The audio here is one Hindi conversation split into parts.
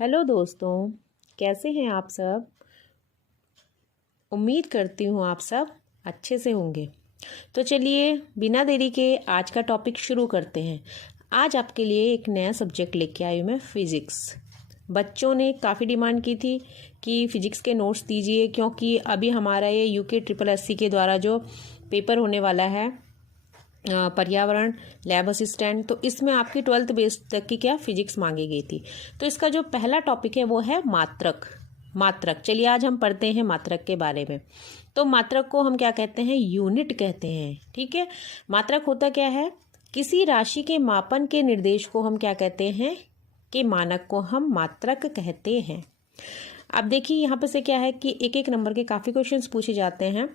हेलो दोस्तों, कैसे हैं आप सब। उम्मीद करती हूँ आप सब अच्छे से होंगे। तो चलिए बिना देरी के आज का टॉपिक शुरू करते हैं। आज आपके लिए एक नया सब्जेक्ट लेके आई हूँ मैं, फ़िज़िक्स। बच्चों ने काफ़ी डिमांड की थी कि फ़िज़िक्स के नोट्स दीजिए, क्योंकि अभी हमारा ये यूके SSSC के द्वारा जो पेपर होने वाला है पर्यावरण लैब असिस्टेंट, तो इसमें आपकी 12th बेस तक की क्या फिजिक्स मांगी गई थी। तो इसका जो पहला टॉपिक है वो है मात्रक। चलिए आज हम पढ़ते हैं मात्रक के बारे में। तो मात्रक को हम क्या कहते हैं, यूनिट कहते हैं। ठीक है, मात्रक होता क्या है, किसी राशि के मापन के निर्देश को हम क्या कहते हैं कि मानक को हम मात्रक कहते हैं। अब देखिए यहाँ पे से क्या है कि एक एक नंबर के काफ़ी क्वेश्चंस पूछे जाते हैं।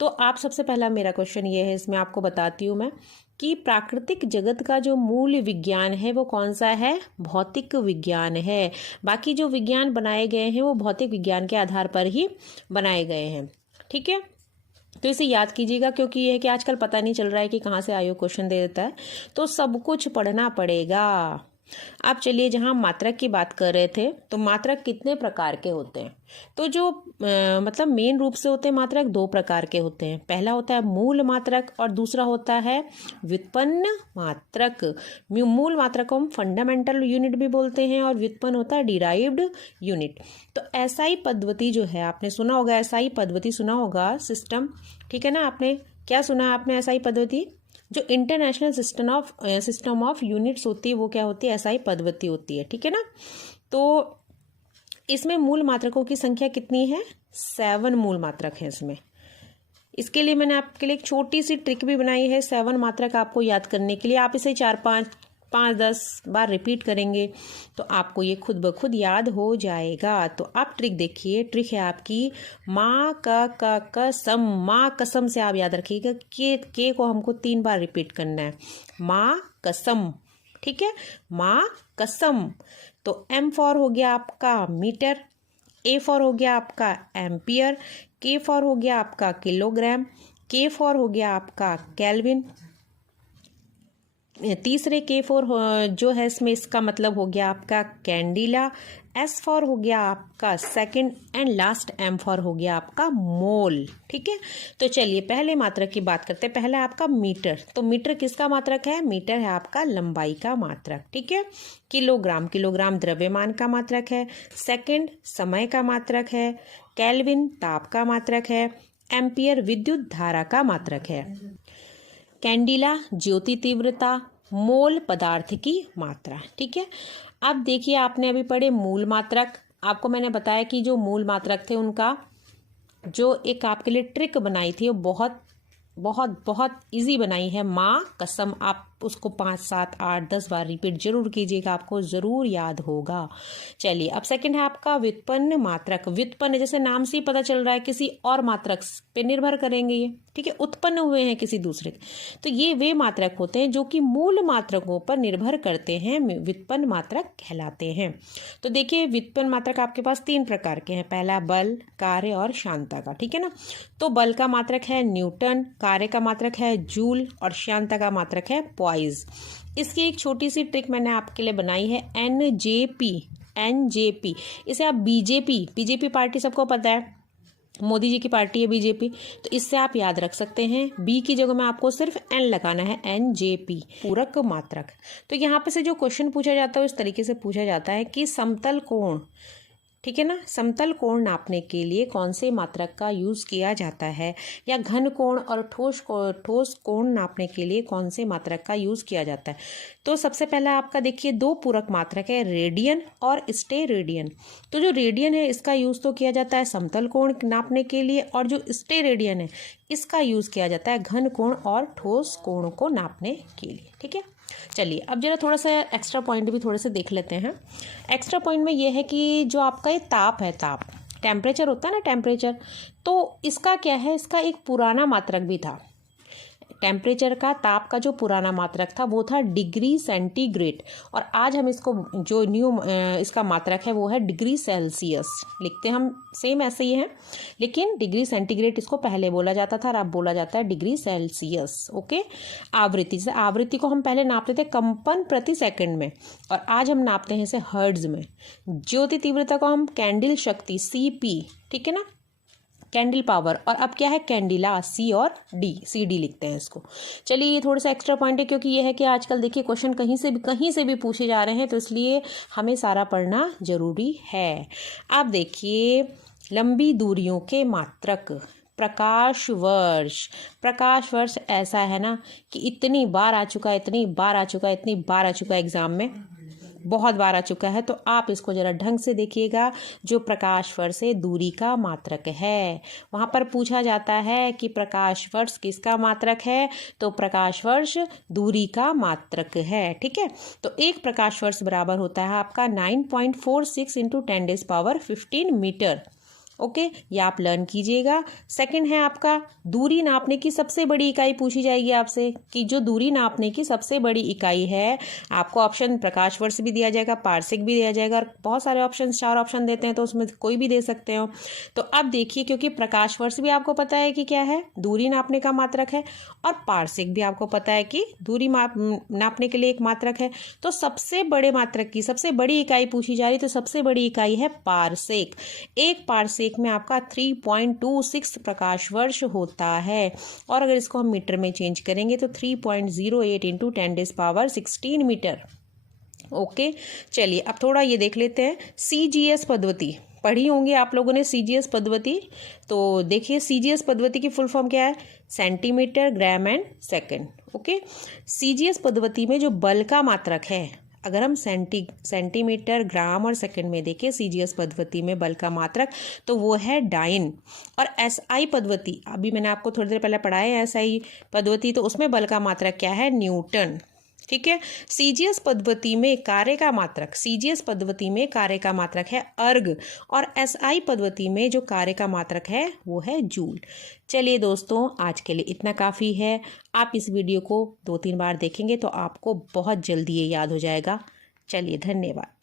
तो आप सबसे पहला मेरा क्वेश्चन ये है, इसमें आपको बताती हूँ मैं कि प्राकृतिक जगत का जो मूल विज्ञान है वो कौन सा है, भौतिक विज्ञान है। बाकी जो विज्ञान बनाए गए हैं वो भौतिक विज्ञान के आधार पर ही बनाए गए हैं। ठीक है, तो इसे याद कीजिएगा, क्योंकि यह है कि आजकल पता नहीं चल रहा है कि कहाँ से आयोग क्वेश्चन दे देता है, तो सब कुछ पढ़ना पड़ेगा। अब चलिए, जहाँ मात्रक की बात कर रहे थे, तो मात्रक कितने प्रकार के होते हैं। तो जो मतलब मेन रूप से होते हैं मात्रक, दो प्रकार के होते हैं। पहला होता है मूल मात्रक और दूसरा होता है व्युत्पन्न मात्रक। मूल मात्रक को हम फंडामेंटल यूनिट भी बोलते हैं और व्युत्पन्न होता है डिराइव्ड यूनिट। तो एसआई पद्धति जो है, आपने सुना होगा, एसआई पद्धति सुना होगा, सिस्टम। ठीक है ना, आपने क्या सुना, आपने एसआई पद्धति, जो इंटरनेशनल सिस्टम ऑफ यूनिट्स होती है वो क्या होती है, एसआई पद्धति होती है। ठीक है ना, तो इसमें मूल मात्रकों की संख्या कितनी है, 7 मूल मात्रक है इसमें। इसके लिए मैंने आपके लिए एक छोटी सी ट्रिक भी बनाई है 7 मात्रक आपको याद करने के लिए। आप इसे 4-5-10 बार रिपीट करेंगे तो आपको ये खुद ब खुद याद हो जाएगा। तो आप ट्रिक देखिए, ट्रिक है आपकी माँ का कसम। माँ कसम से आप याद रखिएगा, के को हमको 3 बार रिपीट करना है, माँ कसम। ठीक है, माँ कसम। तो M फॉर हो गया आपका मीटर, A फॉर हो गया आपका एम्पियर, K फॉर हो गया आपका किलोग्राम, K फॉर हो गया आपका केल्विन। तीसरे K4 जो है इसमें, इसका मतलब हो गया आपका कैंडिला। S फॉर हो गया आपका second, and last M for हो गया आपका मोल। ठीक है, तो चलिए पहले मात्रक की बात करते हैं। पहला आपका मीटर। तो मीटर किसका मात्रक है, मीटर है आपका लंबाई का मात्रक। ठीक है, किलोग्राम द्रव्यमान का मात्रक है। सेकंड समय का मात्रक है। केल्विन ताप का मात्रक है। एम्पियर विद्युत धारा का मात्रक है। कैंडिला ज्योति तीव्रता, मोल पदार्थ की मात्रा। ठीक है, अब देखिए आपने अभी पढ़े मूल मात्रक। आपको मैंने बताया कि जो मूल मात्रक थे उनका जो एक आपके लिए ट्रिक बनाई थी वो बहुत बहुत बहुत इजी बनाई है, माँ कसम। आप उसको 5, 7, 8, 10 बार रिपीट जरूर कीजिएगा, आपको ज़रूर याद होगा। चलिए, अब सेकंड है आपका व्युत्पन्न मात्रक। व्युत्पन्न जैसे नाम से ही पता चल रहा है, किसी और मात्रक पे निर्भर करेंगे ये। ठीक है, उत्पन्न हुए हैं किसी दूसरे, तो ये वे मात्रक होते हैं जो कि मूल मात्रकों पर निर्भर करते हैं, व्युत्पन्न मात्रक कहलाते हैं। तो देखिए, व्युत्पन्न मात्रक आपके पास 3 प्रकार के हैं। पहला बल, कार्य और श्यानता का। ठीक है ना, तो बल का मात्रक है न्यूटन, कार्य का मात्रक है जूल और श्यानता का मात्रक है पॉइज। इसकी एक छोटी सी ट्रिक मैंने आपके लिए बनाई है, एनजेपी। इसे आप बीजेपी पार्टी सबको पता है, मोदी जी की पार्टी है बीजेपी, तो इससे आप याद रख सकते हैं। बी की जगह में आपको सिर्फ एन लगाना है, एनजेपी पूरक मात्रक। तो यहाँ पे से जो क्वेश्चन पूछा जाता है उस तरीके से पूछा जाता है कि समतल कोण, ठीक है ना, समतल कोण नापने के लिए कौन से मात्रक का यूज़ किया जाता है, या घन कोण और ठोस कोण नापने के लिए कौन से मात्रक का यूज़ किया जाता है। तो सबसे पहला आपका देखिए 2 पूरक मात्रक है, रेडियन और स्टेरेडियन। तो जो रेडियन है इसका यूज़ तो किया जाता है समतल कोण नापने के लिए, और जो स्टेरेडियन है इसका यूज़ किया जाता है घन कोण और ठोस कोण को नापने के लिए। ठीक है, चलिए अब जरा थोड़ा सा एक्स्ट्रा पॉइंट भी थोड़े से देख लेते हैं। एक्स्ट्रा पॉइंट में ये है कि जो आपका ये ताप है, ताप टेम्परेचर होता है ना, टेम्परेचर, तो इसका क्या है, इसका एक पुराना मात्रक भी था। टेम्परेचर का, ताप का जो पुराना मात्रक था वो था डिग्री सेंटीग्रेड, और आज हम इसको जो न्यू इसका मात्रक है वो है डिग्री सेल्सियस। लिखते हम सेम ऐसे ही हैं, लेकिन डिग्री सेंटीग्रेड इसको पहले बोला जाता था और अब बोला जाता है डिग्री सेल्सियस। ओके। आवृत्ति, जैसे आवृत्ति को हम पहले नापते थे कंपन प्रति सेकंड में, और आज हम नापते हैं इसे हर्ट्ज में। ज्योति तीव्रता को हम कैंडल शक्ति CP, ठीक है ना, कैंडल पावर, और अब क्या है कैंडिला, C और D, CD लिखते हैं इसको। चलिए ये थोड़ा सा एक्स्ट्रा पॉइंट है, क्योंकि ये है कि आजकल देखिए क्वेश्चन कहीं से भी पूछे जा रहे हैं, तो इसलिए हमें सारा पढ़ना जरूरी है। अब देखिए लंबी दूरियों के मात्रक, प्रकाश वर्ष। प्रकाश वर्ष ऐसा है ना कि इतनी बार आ चुका है, इतनी बार आ चुका है, इतनी बार आ चुका है, एग्जाम में बहुत बार आ चुका है, तो आप इसको जरा ढंग से देखिएगा। जो प्रकाश वर्ष से दूरी का मात्रक है, वहाँ पर पूछा जाता है कि प्रकाश वर्ष किसका मात्रक है, तो प्रकाश वर्ष दूरी का मात्रक है। ठीक है, तो एक प्रकाश वर्ष बराबर होता है आपका 9.46 × 10⁻15 मीटर। ओके, ये आप लर्न कीजिएगा। सेकंड है आपका दूरी नापने की सबसे बड़ी इकाई पूछी जाएगी आपसे, कि जो दूरी नापने की सबसे बड़ी इकाई है, आपको ऑप्शन प्रकाश वर्ष भी दिया जाएगा, पारसेक भी दिया जाएगा, और बहुत सारे ऑप्शन, 4 ऑप्शन देते हैं, तो उसमें कोई भी दे सकते हो। तो अब देखिए, क्योंकि प्रकाश वर्ष भी आपको पता है कि क्या है, दूरी नापने का मात्रक है, और पारसेक भी आपको पता है कि दूरी नापने के लिए एक मात्रक है, तो सबसे बड़े मात्रक की सबसे बड़ी इकाई पूछी जा रही, तो सबसे बड़ी इकाई है पारसेक। एक पारसेक में आपका 3.26 प्रकाश वर्ष होता है, और अगर इसको हम मीटर में चेंज करेंगे तो 3.08 × 10⁻16 मीटर। ओके, चलिए अब थोड़ा ये देख लेते हैं। CGS पद्धति पढ़ी होंगी आप लोगों ने, CGS पद्धति। तो देखिए CGS पद्धति की फुल फॉर्म क्या है, centimetre, gram and second. Okay, CGS पद्धति में जो बल का मात्रक है, अगर हम सेंटीमीटर, ग्राम और सेकंड में देखें CGS पद्धति में बल का मात्रक, तो वो है डाइन। और SI पद्धति, अभी मैंने आपको थोड़ी देर पहले पढ़ाया है SI पद्धति, तो उसमें बल का मात्रक क्या है, न्यूटन। ठीक है, CGS पद्धति में कार्य का मात्रक, CGS पद्धति में कार्य का मात्रक है अर्ग, और SI पद्धति में जो कार्य का मात्रक है वो है जूल। चलिए दोस्तों, आज के लिए इतना काफ़ी है। आप इस वीडियो को 2-3 बार देखेंगे तो आपको बहुत जल्दी ये याद हो जाएगा। चलिए, धन्यवाद।